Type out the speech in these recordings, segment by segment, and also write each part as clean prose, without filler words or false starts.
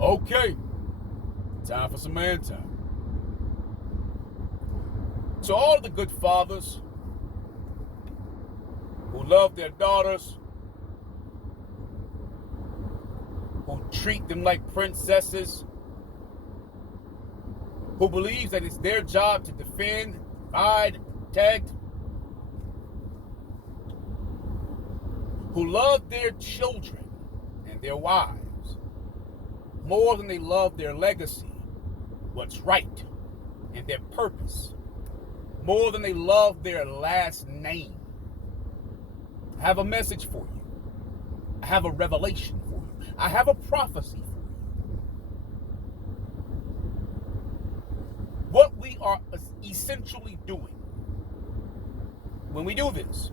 Okay, time for some man time. To all the good fathers who love their daughters, who treat them like princesses, who believes that it's their job to defend, provide, protect, who love their children and their wives more than they love their legacy, what's right, and their purpose, more than they love their last name. I have a message for you. I have a revelation for you. I have a prophecy for you. What we are essentially doing when we do this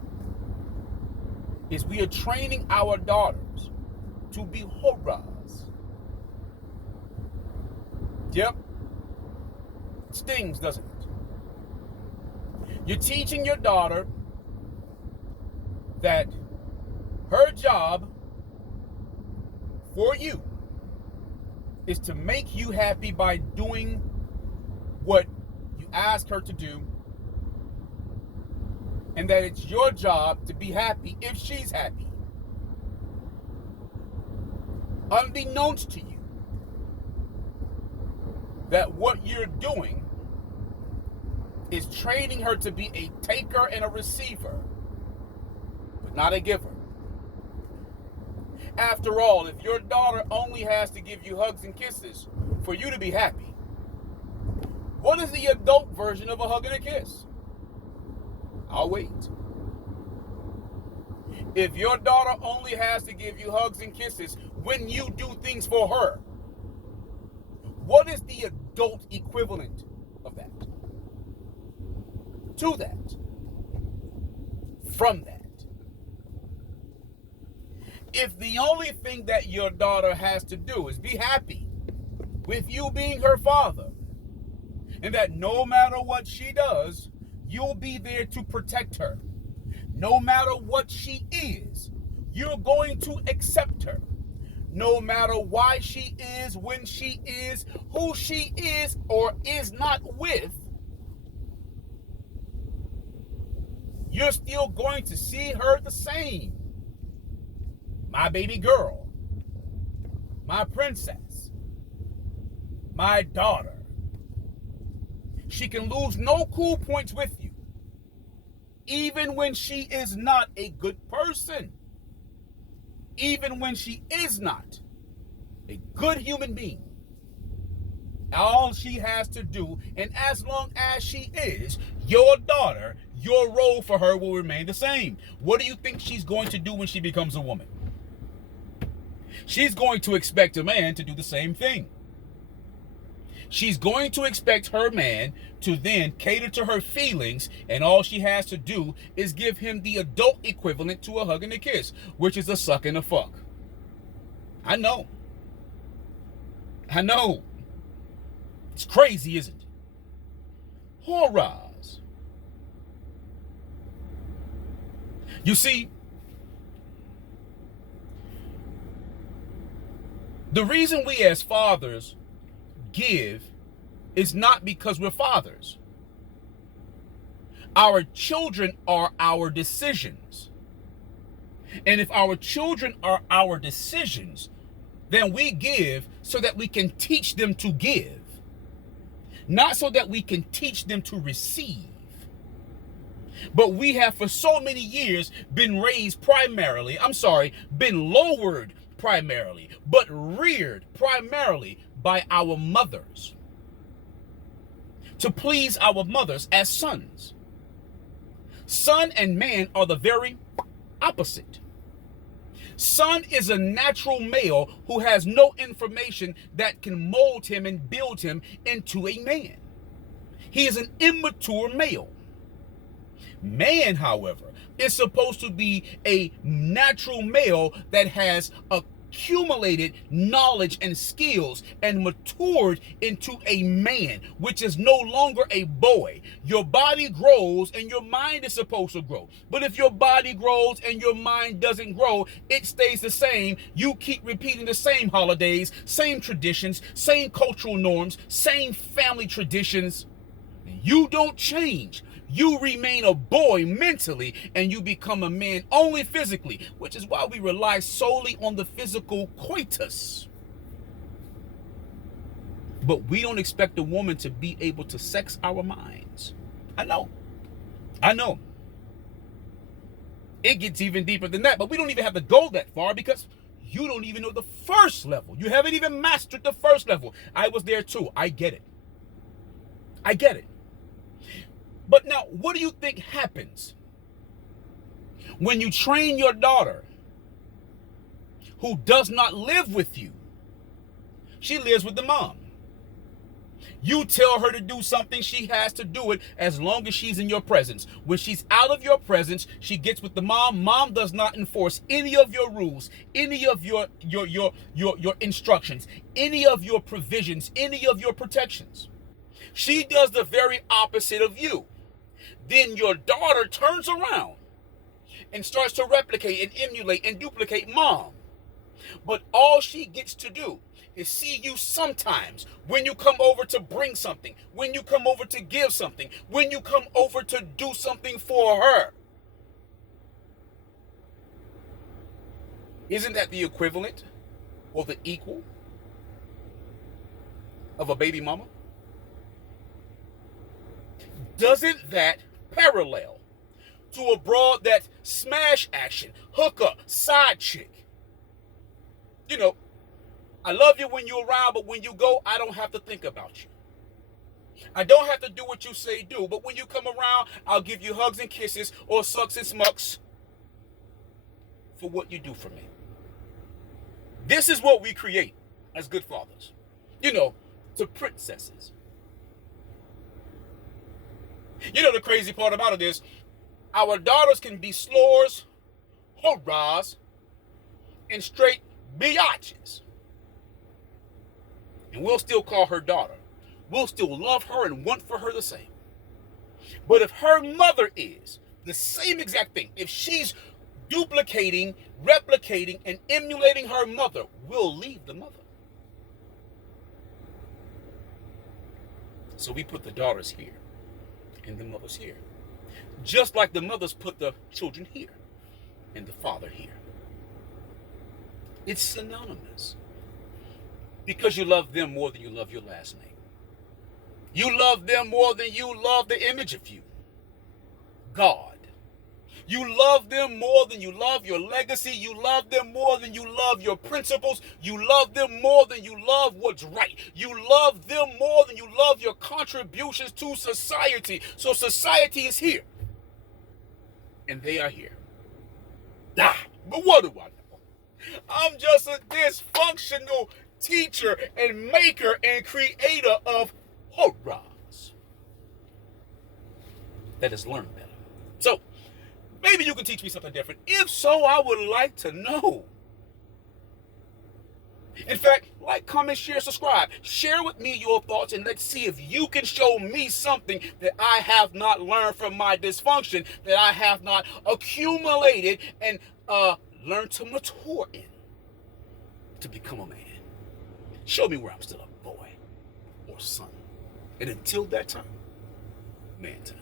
is we are training our daughters to be horas. Yep. It stings, doesn't it? You're teaching your daughter that her job for you is to make you happy by doing what you ask her to do, and that it's your job to be happy if she's happy. Unbeknownst to you, that what you're doing is training her to be a taker and a receiver, but not a giver. After all, if your daughter only has to give you hugs and kisses for you to be happy, what is the adult version of a hug and a kiss? I'll wait. If your daughter only has to give you hugs and kisses when you do things for her, what is the adult equivalent of that? To that. From that. If the only thing that your daughter has to do is be happy with you being her father, and that no matter what she does, you'll be there to protect her. No matter what she is, you're going to accept her. No matter why she is, when she is, who she is or is not with, you're still going to see her the same. My baby girl, my princess, my daughter. She can lose no cool points with you, even when she is not a good person, even when she is not a good human being. All she has to do, and as long as she is your daughter, your role for her will remain the same. What do you think she's going to do when she becomes a woman? She's going to expect a man to do the same thing. She's going to expect her man to then cater to her feelings, and all she has to do is give him the adult equivalent to a hug and a kiss, which is a suck and a fuck. I know. It's crazy, isn't it? Horas. You see, the reason we as fathers give is not because we're fathers. Our children are our decisions. And if our children are our decisions, then we give so that we can teach them to give, not so that we can teach them to receive. But we have for so many years been lowered primarily, but reared primarily by our mothers, to please our mothers as sons. Son and man are the very opposite. Son is a natural male who has no information that can mold him and build him into a man. He is an immature male. Man, however, is supposed to be a natural male that has accumulated knowledge and skills and matured into a man, which is no longer a boy. Your body grows and your mind is supposed to grow. But if your body grows and your mind doesn't grow, it stays the same. You keep repeating the same holidays, same traditions, same cultural norms, same family traditions. You don't change. You remain a boy mentally and you become a man only physically, which is why we rely solely on the physical coitus. But we don't expect a woman to be able to sex our minds. I know. It gets even deeper than that, but we don't even have to go that far because you don't even know the first level. You haven't even mastered the first level. I was there too. I get it. But now, what do you think happens when you train your daughter who does not live with you? She lives with the mom. You tell her to do something, she has to do it as long as she's in your presence. When she's out of your presence, she gets with the mom. Mom does not enforce any of your rules, any of your instructions, any of your provisions, any of your protections. She does the very opposite of you. Then your daughter turns around and starts to replicate and emulate and duplicate mom. But all she gets to do is see you sometimes when you come over to bring something, when you come over to give something, when you come over to do something for her. Isn't that the equivalent or the equal of a baby mama? Doesn't that parallel to a broad that smash action, hookup, side chick? You know, I love you when you're around, but when you go, I don't have to think about you. I don't have to do what you say do, but when you come around, I'll give you hugs and kisses or sucks and smucks for what you do for me. This is what we create as good fathers, to princesses. The crazy part about it is our daughters can be slores, hurrahs, and straight biatches. And we'll still call her daughter. We'll still love her and want for her the same. But if her mother is the same exact thing, if she's duplicating, replicating, and emulating her mother, we'll leave the mother. So we put the daughters here and the mothers here. Just like the mothers put the children here and the father here. It's synonymous. Because you love them more than you love your last name. You love them more than you love the image of you, God. You love them more than you love your legacy. You love them more than you love your principles. You love them more than you love what's right. You love them more than you love your contributions to society. So society is here. And they are here. But what do I know? I'm just a dysfunctional teacher and maker and creator of horrors that has learned better. So, maybe you can teach me something different. If so, I would like to know. In fact, like, comment, share, subscribe. Share with me your thoughts and let's see if you can show me something that I have not learned from my dysfunction, that I have not accumulated and learned to mature in to become a man. Show me where I'm still a boy or son. And until that time, man time.